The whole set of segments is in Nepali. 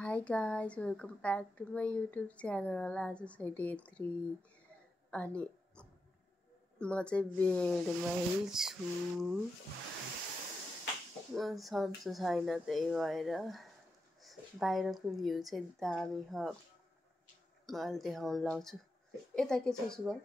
Hi guys, welcome back to my YouTube channel. आज चाहिँ डे 3 अनि म चाहिँ बेडमै छु। सन्चो छैन त्यही भएर बाहिरको भ्यू चाहिँ दामी छ। म अहिले देखाउन लाउँछु। यता के छ सुभाष?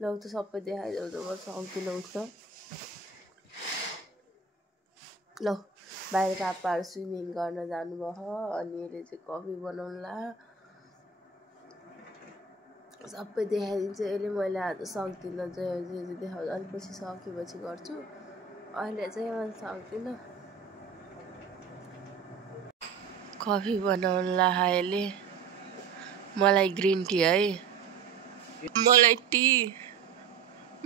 लौ त सबै देखाइदेऊ त म सक्दिनँ उठ्न। ल बाहिरको आप्पाहरू स्विमिङ गर्न जानुभयो अनि यसले चाहिँ कफी बनाउला सबै देखाइदिन्छु। यसले मैले आज सक्दिनँ जे देखाउँछु अलिक पछि सकेपछि गर्छु। अहिले चाहिँ मैले सक्दिनँ। कफी बनाउला यसले मलाई ग्रिन टी है मलाई टी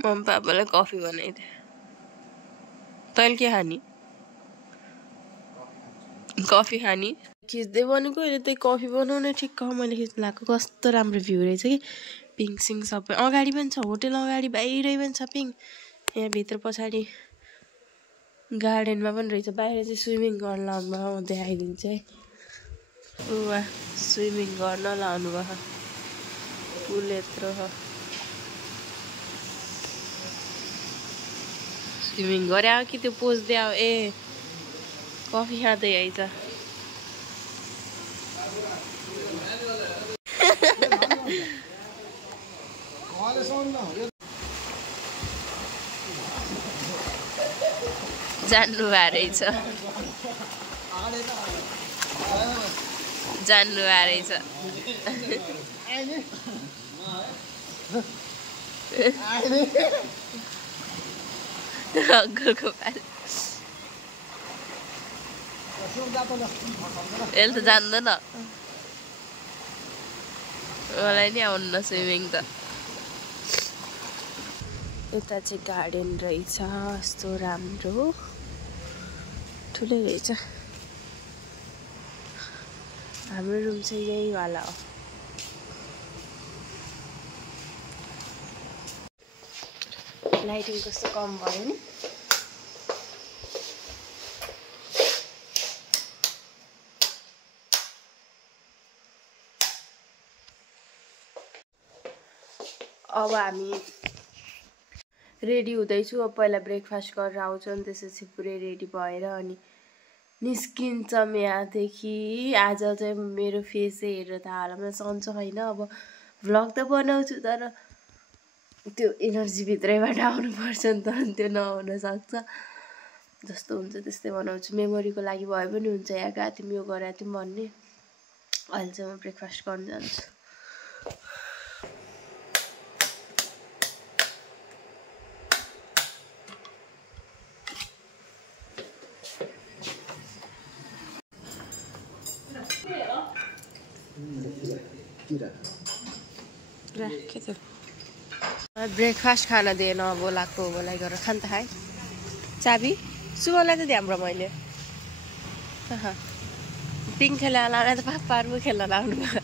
मम्मी पापालाई कफी बनाइदे। तैँले के खानी? कफी खानी खिच्दै बनेको अहिले त्यही कफी बनाउने ठिक्क मैले खिच्नु लगाएको। कस्तो राम्रो भ्यू रहेछ कि पिङ्क सिङ सबै अगाडि पनि छ। होटेल अगाडि बाहिरै पनि छ पिङ्क। यहाँ भित्र पछाडि गार्डनमा पनि रहेछ। बाहिर चाहिँ स्विमिङ गर्न लाउनु भयो म देखाइदिन्छु है। वाह स्विमिङ गर्न लाउनु भयो पुल यत्रो छ। स्विमिङ गरे आऊ कि त्यो पोज्दै आऊ। ए कफी खाँदै आइज। जान्नु भएको रहेछ जान्नु भएको रहेछ। अङ्कलको पाल यसले त जान्दैन। मलाई नि आउन्न स्विमिङ त। यता चाहिँ गार्डन रहेछ यस्तो राम्रो ठुलै रहेछ। हाम्रो रुम चाहिँ यही वाला हो। लाइटिङ कस्तो कम भयो नि। अब हामी रेडी हुँदैछु। अब पहिला ब्रेकफास्ट गरेर आउँछु अनि त्यसपछि पुरै रेडी भएर अनि निस्किन्छौँ यहाँदेखि। आज चाहिँ मेरो फेस चाहिँ हेरेर थाहा होला मलाई सन्चो छैन। अब भ्लग त बनाउँछु तर त्यो एनर्जी भित्रैबाट आउनुपर्छ नि त। त्यो नहुन सक्छ। जस्तो हुन्छ त्यस्तै बनाउँछु। मेमोरीको लागि भए पनि हुन्छ। यहाँ गएको थियौँ यो गरेको थियौँ भन्ने। अहिले चाहिँ म ब्रेकफास्ट गर्न जान्छु। ब्रेकफास्ट खाना दिएन बोलाएको बोलाइ गरेर खान त खाएँ। चाबी सुबलाई त ध्याम्रो मैले पिङ खेल्न लाँदा त पापाहरू पो खेल्न लाउनु भयो।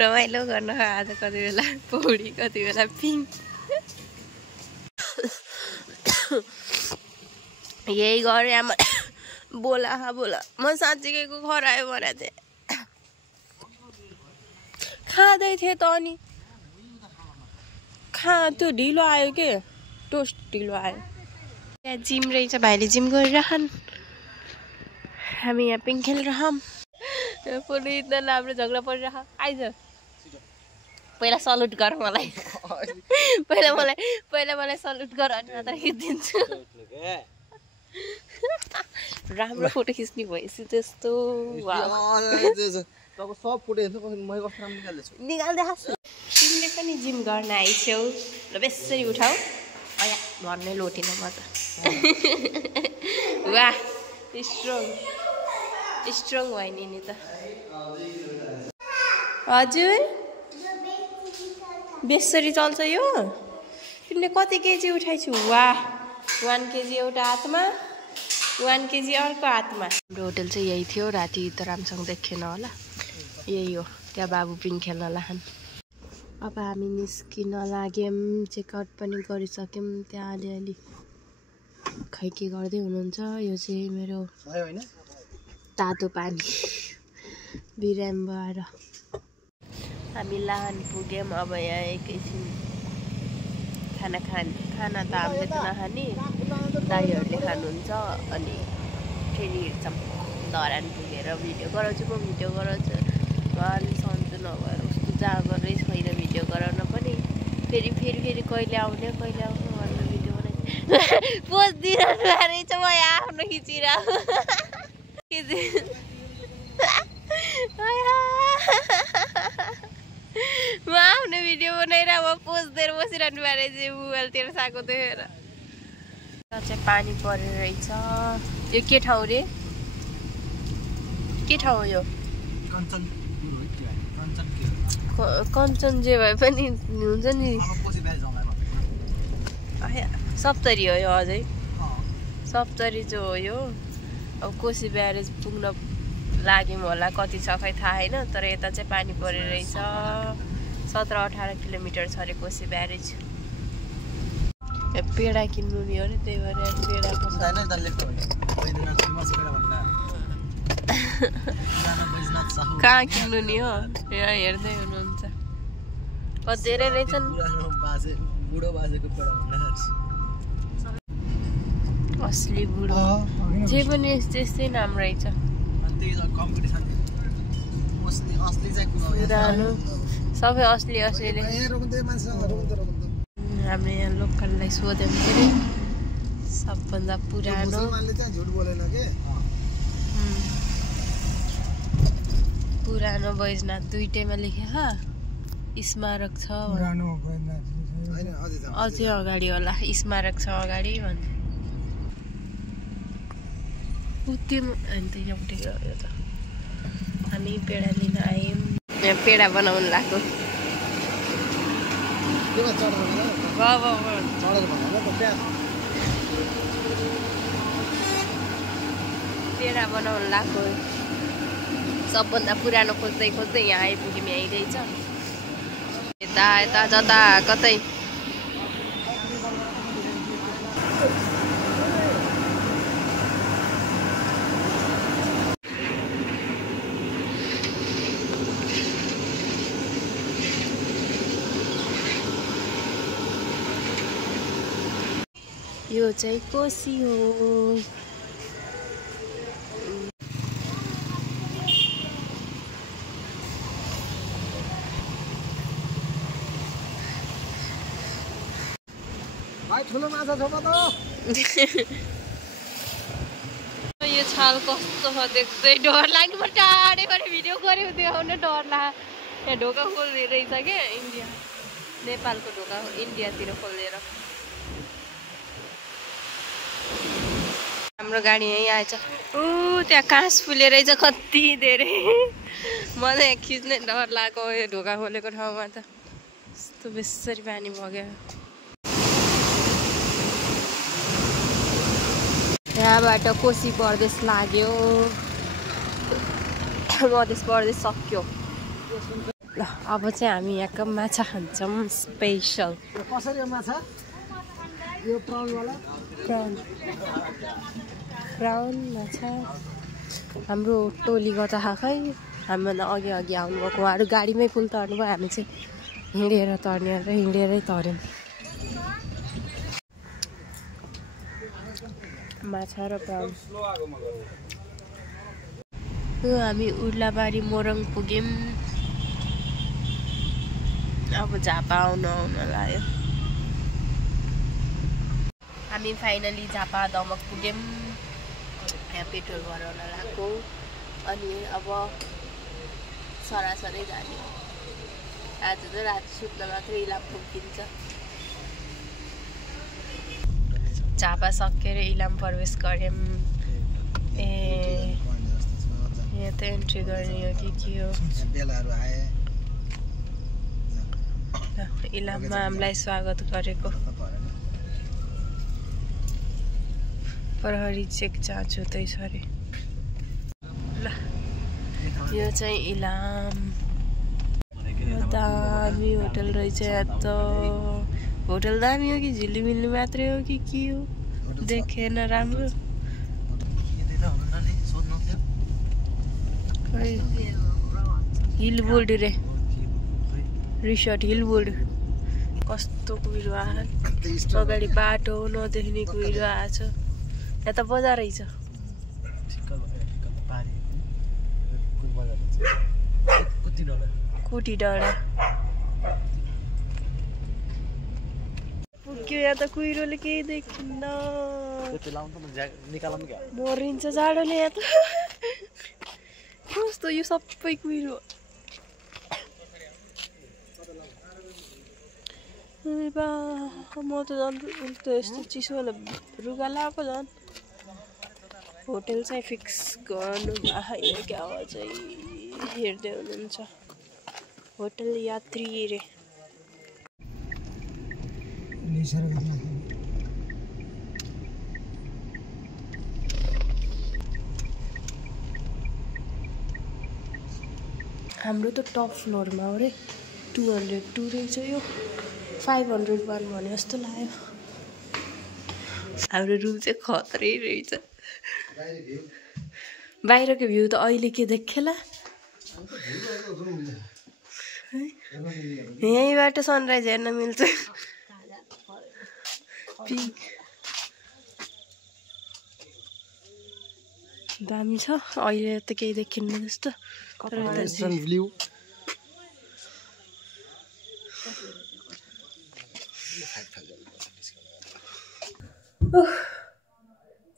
रमाइलो गर्न आज कति बेला पौडी कति बेला पिङ। यही गरेँ आमा बोला बोला म साँच्चीकैको खरायो भनेको थिएँ। खाँदै थिएँ त अनि त्यो ढिलो आयो के टोस्ट ढिलो आयो। यहाँ जिम रहेछ भाइले जिम गरिरहन् हामी यहाँ पिङ खेलिरहौँ। पुरै राम्रो झगडा परिरह। आइज पहिला सल्युट गर मलाई। पहिला मलाई सल्युट गर अनि मात्र खिचिदिन्छु। राम्रो फोटो खिच्ने भएपछि त्यस्तो निकाल्दै हाँस्छु। तिमीले पनि जिम गर्न आइछौ ल बेसरी उठाऊ। अया भन्नै लोटिन म त। वाह स्ट्रङ भयो नि त। हजुर बेसरी चल्छ यो। तिमीले कति केजी उठाइछु? वाह 1 केजी एउटा हातमा 1 केजी अर्को हातमा। हाम्रो होटल चाहिँ यही थियो। राति त राम्रोसँग देखेन होला। यही हो। त्यहाँ बाबु पिङ खेल्न लाखन्। अब हामी निस्किन लाग्यौँ। चेकआउट पनि गरिसक्यौँ त्यहाँ अलिअलि। खै के गर्दै हुनुहुन्छ। यो चाहिँ मेरो तातो पानी बिरामबाट हामी लाहान पुग्यौँ। अब यहाँ एकैछिन खाना त हामीले त नखाने, दाइहरूले खानुहुन्छ। अनि फेरि हिँड्छौँ धरान पुगेर भिडियो गराउँछु, म भिडियो गराउँछु। उहाँले सन्चो नभएर उस्तो जाँगरै छैन भिडियो गराउन पनि। फेरि कहिले आउने भनेर भिडियो बनाइ पोज दिइरहनु रहेछ। म यहाँ आफ्नो खिचिरहेको म आफ्नो भिडियो बनाएर म पोज दिएर बसिरहनु भएको रहेछ मोबाइलतिर साको देखेर। चाहिँ पानी परेर रहेछ। यो के ठाउँ रे? के ठाउँ हो यो? कञ्चन जे भए पनि हुन्छ नि। सप्तरी हो यो, अझै सप्तरी जो हो यो। अब कोशी ब्यारेज पुग्न लाग्यौँ होला, कति छ खै थाहा छैन। तर यता चाहिँ पानी परेर रहेछ। 17-18 किलोमिटर छ अरे कोशी ब्यारेज। पेडा किन्नु नि हो नि, त्यही भएर पेडाको कहाँ किन्नु नि हो? यहाँ हेर्दै हुनुहुन्छ। धेरै रहेछन् असली बुढो जे पनि त्यस्तै नाम रहेछ। पुरानो सबै असली असलीले। हामीले यहाँ लोकललाई सोध्यौँ के अरे सबभन्दा पुरानो पुरानो बैजनाथ दुईटैमा लेखेको स्मारक छ। अझै अगाडि होला, स्मारक छ अगाडि भन्छ। अनि त एउटै गयो त। हामी पेडा लिन आयौँ। यहाँ पेडा बनाउनु लाग्यो। पेडा बनाउनु लाग्यो। सबभन्दा पुरानो खोज्दै यहाँ आइपुग्यौँ। यहीँ रहेछ। यता जता कतै यो चाहिँ कोशी हो। ठुलो माछा छ त। यो छाल कस्तो छ देख्दै डर लाग्यो। म टाढैबाट भिडियो गरेको देखाउन डर लाग्यो। यहाँ ढोका खोल्दै रहेछ क्या, इन्डिया नेपालको ढोका इन्डियातिर खोलेर। हाम्रो गाडी यहीँ आएछ। त्यहाँ काँस फुलेर रहेछ कति धेरै। मलाई खिच्ने डर लाग्यो यो ढोका खोलेको ठाउँमा त। यस्तो बेसरी पानी बग्यो। यहाँबाट कोशी प्रदेश लाग्यो। मधेस प्रदेश सक्यो। ल अब चाहिँ हामी यहाँको माछा खान्छौँ स्पेसल। कसरी हो माछा? यो प्राउनवाला प्राउन माछा। हाम्रो टोली गर्दा खै हामीभन्दा अघि आउनुभएको उहाँहरू गाडीमै पुल तर्नु भयो। हामी चाहिँ हिँडेर तर्ने र हिँडेरै तर्यौँ। माछा र प्राउन। हामी उर्लाबारी मोरङ पुग्यौँ। अब झापा आउन लाग्यो। हामी फाइनली झापा दमक पुग्यौँ। यहाँ पेट्रोल भराउन लाग्यो। अनि अब सरासरै जाने। आज त राति सुत्न मात्रै इलाम पुगिन्छ। झापा सकेर इलाम प्रवेश गऱ्यौँ। यहाँ त एन्ट्री गर्ने हो कि के हो? इलाममा हामीलाई स्वागत गरेको प्रहरी चेक जाँच हुँदैछ अरे। ल यो चाहिँ इलाम। दामी होटल रहेछ। यहाँ त होटल दामी हो कि झिलिमिली मात्रै हो कि के हो? देखेन राम्रो हिलवुड रे रिसोर्ट हिलवुड कस्तो कुहिरो आछ अगाडि बाटो नदेख्ने कुहिरो आछ यहाँ त बजार रहेछ कुटी डाँडा पुग्यो यहाँ त कुहिरोले केही देखिन्न मरिन्छ जाडोले यहाँ त कस्तो यो सबै कुहिरो म त झन् उल्टो यस्तो चिसोवाला रुगा लगाएको झन् होटल चाहिँ फिक्स गर्नु भयो क्या हो चाहिँ हेर्दै हुनुहुन्छ होटल यात्री रे हाम्रो त टप फ्लोरमा हो रे 202 रहेछ यो 501 भने जस्तो लाग्यो हाम्रो रुम चाहिँ खतरै रहेछ बाहिरको भ्यू त अहिले के देखेला यहीँबाट सनराइज हेर्न मिल्छ पिङ्क दामी छ अहिले त केही देखिन्न जस्तो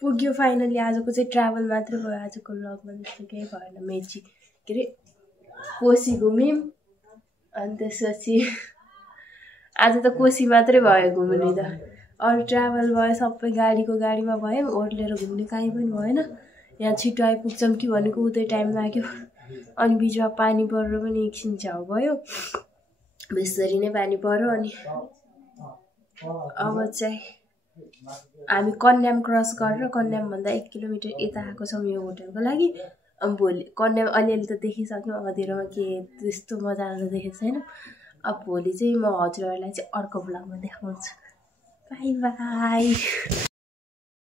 पुग्यो फाइनली आजको चाहिँ ट्राभल मात्रै भयो आजको व्लगमा जस्तो केही भएन मेची के अरे कोसी घुम्यौँ अनि त्यसपछि आज त कोसी मात्रै भयो घुम्ने त अरू ट्राभल भयो सबै गाडीमा भयो ओर्लेर घुम्ने कहीँ पनि भएन यहाँ छिटो आइपुग्छौँ कि भनेको उतै टाइम लाग्यो अनि बिचमा पानी परेर पनि एकछिन छाउ भयो बेसरी नै पानी पर्यो अनि अब चाहिँ हामी कन्याम क्रस गरेर कन्यामभन्दा 1 किलोमिटर यता आएको छौँ यो होटलको लागि अब भोलि कन्याम अलिअलि त देखिसक्यौँ अँधेरोमा के त्यस्तो मजाले देखेको छैन अब भोलि चाहिँ म हजुरहरूलाई चाहिँ अर्को ब्लगमा देखाउँछु बाई बाई